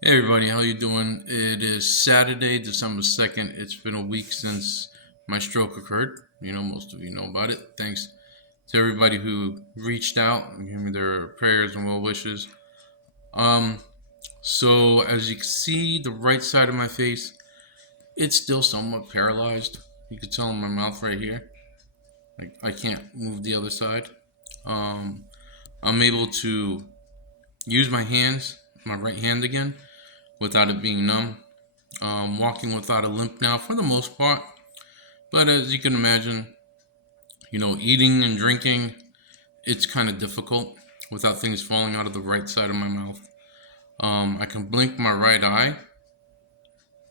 Hey everybody, how you doing? It is Saturday, December 2nd. It's been a week since my stroke occurred. Most of you know about it. Thanks to everybody who reached out and gave me their prayers and well wishes. Um, so as you can see, the right side of my face, it's still somewhat paralyzed. You can tell in my mouth right here. Like I can't move the other side. Um, I'm able to use my hands, my right hand again, without it being numb. Walking without a limp now for the most part. But as you can imagine, eating and drinking, it's kind of difficult without things falling out of the right side of my mouth. I can blink my right eye,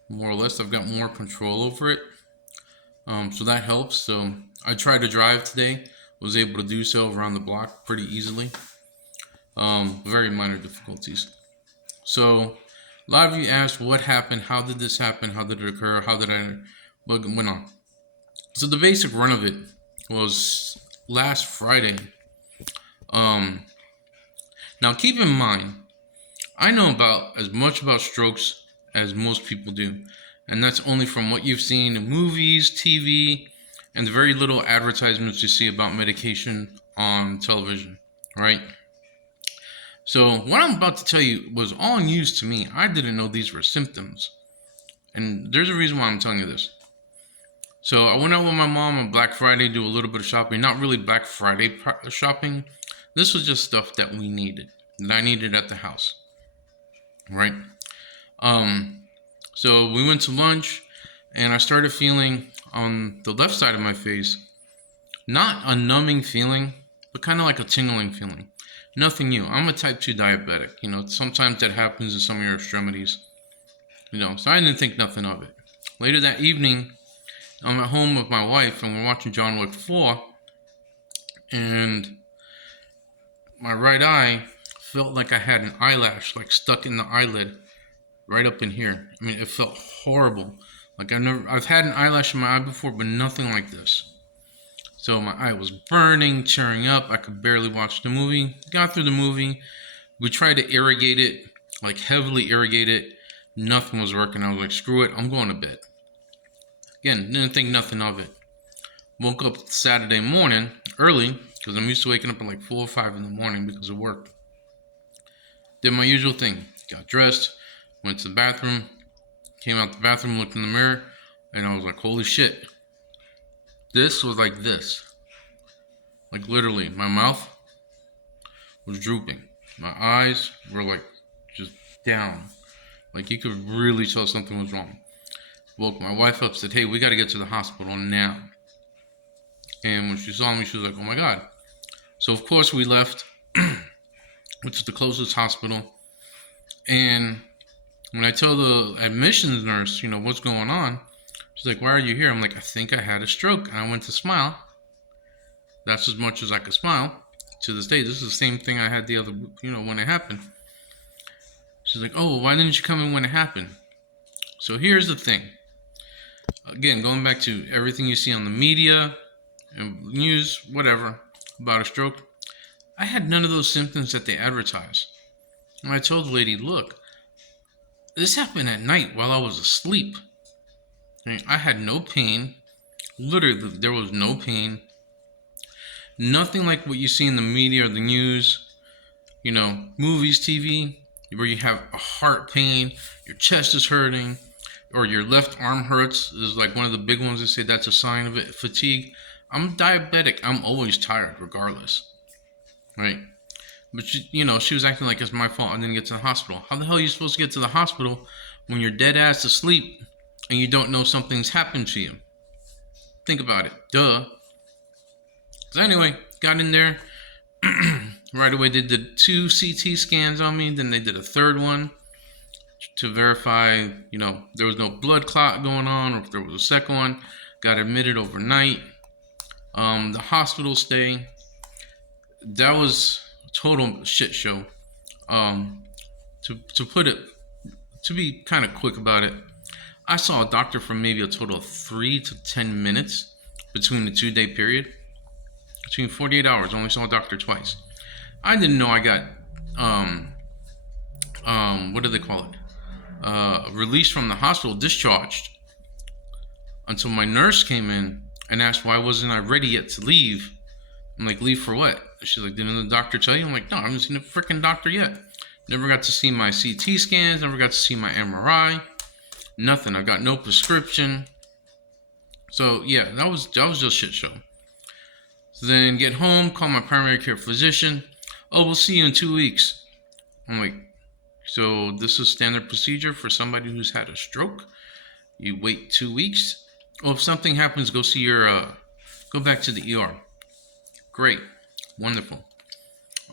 more or less. I've got more control over it. So that helps. So I tried to drive today, was able to do so around the block pretty easily. Very minor difficulties. So a lot of you asked what happened, how did this happen, how did it occur, what went on. So the basic run of it was last Friday. Um, Now keep in mind, I know about as much about strokes as most people do, and that's only from what you've seen in movies, TV, and the very little advertisements you see about medication on television, right? So what I'm about to tell you was all news to me. I didn't know these were symptoms, and there's a reason why I'm telling you this. So I went out with my mom on Black Friday, do a little bit of shopping. Not really Black Friday shopping. This was just stuff that we needed, that I needed at the house, right? Um, so we went to lunch, and I started feeling on the left side of my face, not a numbing feeling, but kind of like a tingling feeling. Nothing new. I'm a type 2 diabetic. Sometimes that happens in some of your extremities. So I didn't think nothing of it. Later that evening, I'm at home with my wife, and we're watching John Wick 4, and my right eye felt like I had an eyelash like stuck in the eyelid right up in here. I mean, it felt horrible. Like I've had an eyelash in my eye before, but nothing like this. So my eye was burning, tearing up. I could barely watch the movie. Got through the movie. We tried to irrigate it, like heavily irrigate it. Nothing was working. I was like, screw it, I'm going to bed. Again, didn't think nothing of it. Woke up Saturday morning early, because I'm used to waking up at like 4 or 5 in the morning because of work. Did my usual thing. Got dressed, went to the bathroom, came out the bathroom, looked in the mirror, and I was like, holy shit. This was like this. Like literally, my mouth was drooping. My eyes were like just down. Like you could really tell something was wrong. Woke my wife up, said, hey, we got to get to the hospital now. And when she saw me, she was like, oh my God. So of course we left, which is the closest hospital. And when I tell the admissions nurse, what's going on, she's like, why are you here? I'm like, I think I had a stroke. And I went to smile. That's as much as I could smile. To this day, this is the same thing I had the other, when it happened. She's like, oh, why didn't you come in when it happened? So here's the thing. Again, going back to everything you see on the media and news, whatever, about a stroke, I had none of those symptoms that they advertise. And I told the lady, look, this happened at night while I was asleep. I had no pain. Literally, there was no pain. Nothing like what you see in the media or the news, movies, TV, where you have a heart pain, your chest is hurting, or your left arm hurts. Is like one of the big ones that say that's a sign of it. Fatigue. I'm diabetic. I'm always tired regardless. Right? But she was acting like it's my fault I didn't get to the hospital. How the hell are you supposed to get to the hospital when you're dead ass asleep and you don't know something's happened to you? Think about it. Duh. So anyway, got in there. Right away, they did 2 CT scans on me. Then they did a third one to verify, there was no blood clot going on, or if there was a second one. Got admitted overnight. The hospital stay, that was a total shit show. To be kind of quick about it, I saw a doctor for maybe a total of 3 to 10 minutes between the 2-day period. Between 48 hours, I only saw a doctor twice. I didn't know I got, what do they call it? released from the hospital, discharged, until my nurse came in and asked why wasn't I ready yet to leave. I'm like, leave for what? She's like, didn't the doctor tell you? I'm like, no, I haven't seen the freaking doctor yet. Never got to see my CT scans, never got to see my MRI, nothing. I got no prescription. So yeah, that was just shit show. So then get home, call my primary care physician. Oh, we'll see you in 2 weeks. I'm like, so this is standard procedure for somebody who's had a stroke? You wait 2 weeks? Well, if something happens, go see your, go back to the ER. Great. Wonderful.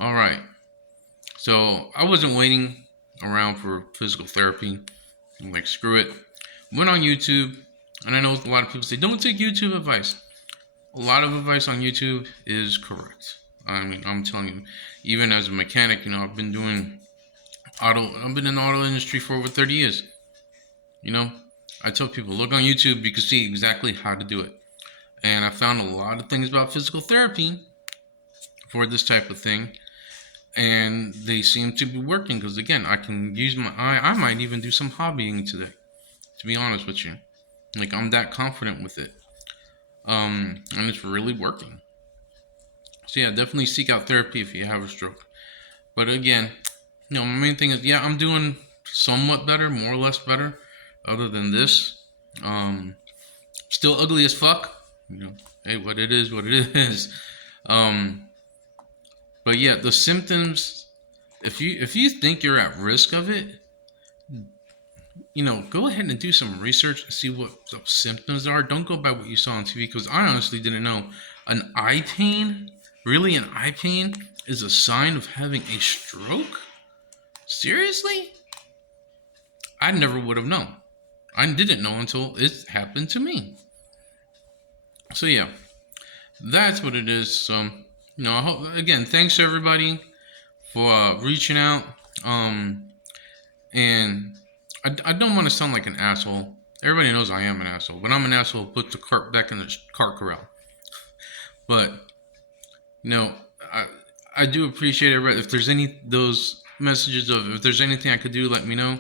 All right. So I wasn't waiting around for physical therapy. I'm like, screw it. Went on YouTube, and I know a lot of people say, don't take YouTube advice. A lot of advice on YouTube is correct. I mean, I'm telling you, even as a mechanic, I've been in the auto industry for over 30 years. I tell people, look on YouTube, you can see exactly how to do it. And I found a lot of things about physical therapy for this type of thing, and they seem to be working, because again, I can use my eye. I might even do some hobbying today, to be honest with you. Like, I'm that confident with it. And it's really working. So yeah, definitely seek out therapy if you have a stroke. But again, my main thing is, yeah, I'm doing somewhat better, more or less better, other than this. Still ugly as fuck. Hey, what it is. But yeah, the symptoms, if you think you're at risk of it, go ahead and do some research and see what the symptoms are. Don't go by what you saw on TV, because I honestly didn't know. An eye pain is a sign of having a stroke? Seriously? I never would have known. I didn't know until it happened to me. So yeah, that's what it is. So, I hope, again, thanks to everybody for reaching out. And I don't want to sound like an asshole. Everybody knows I am an asshole, but I'm an asshole who puts the cart back in the cart corral. But I do appreciate everybody. If there's those messages of, if there's anything I could do, let me know.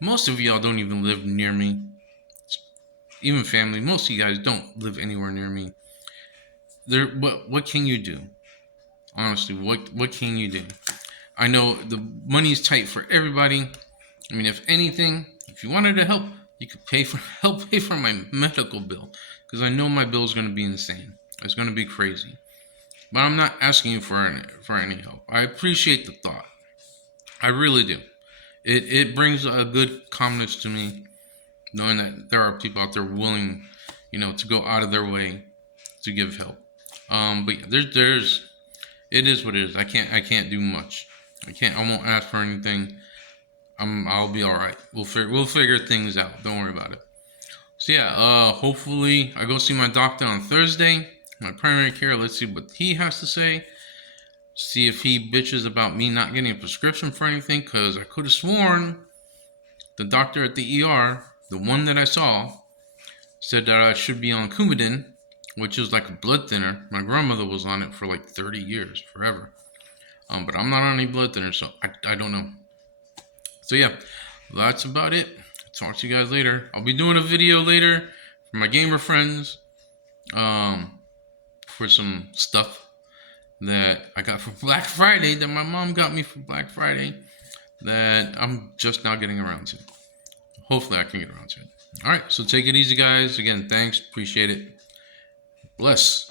Most of y'all don't even live near me. Even family, most of you guys don't live anywhere near me. What can you do? Honestly, what can you do? I know the money's tight for everybody. I mean, if anything, if you wanted to help, you could help pay for my medical bill, because I know my bill is going to be insane. It's going to be crazy. But I'm not asking you for any help. I appreciate the thought. I really do. It brings a good calmness to me, knowing that there are people out there willing, to go out of their way to give help. But yeah, it is what it is. I can't do much. I won't ask for anything. I'll be all right. We'll figure things out. Don't worry about it. So yeah, hopefully I go see my doctor on Thursday, my primary care. Let's see what he has to say. See if he bitches about me not getting a prescription for anything, because I could have sworn the doctor at the ER, the one that I saw, said that I should be on Coumadin, which is like a blood thinner. My grandmother was on it for like 30 years, forever. But I'm not on any blood thinner, so I don't know. So yeah, that's about it. Talk to you guys later. I'll be doing a video later for my gamer friends, for some stuff that I got for Black Friday, that my mom got me for Black Friday, that I'm just now getting around to. Hopefully I can get around to it. All right, so take it easy, guys. Again, thanks. Appreciate it. Bless.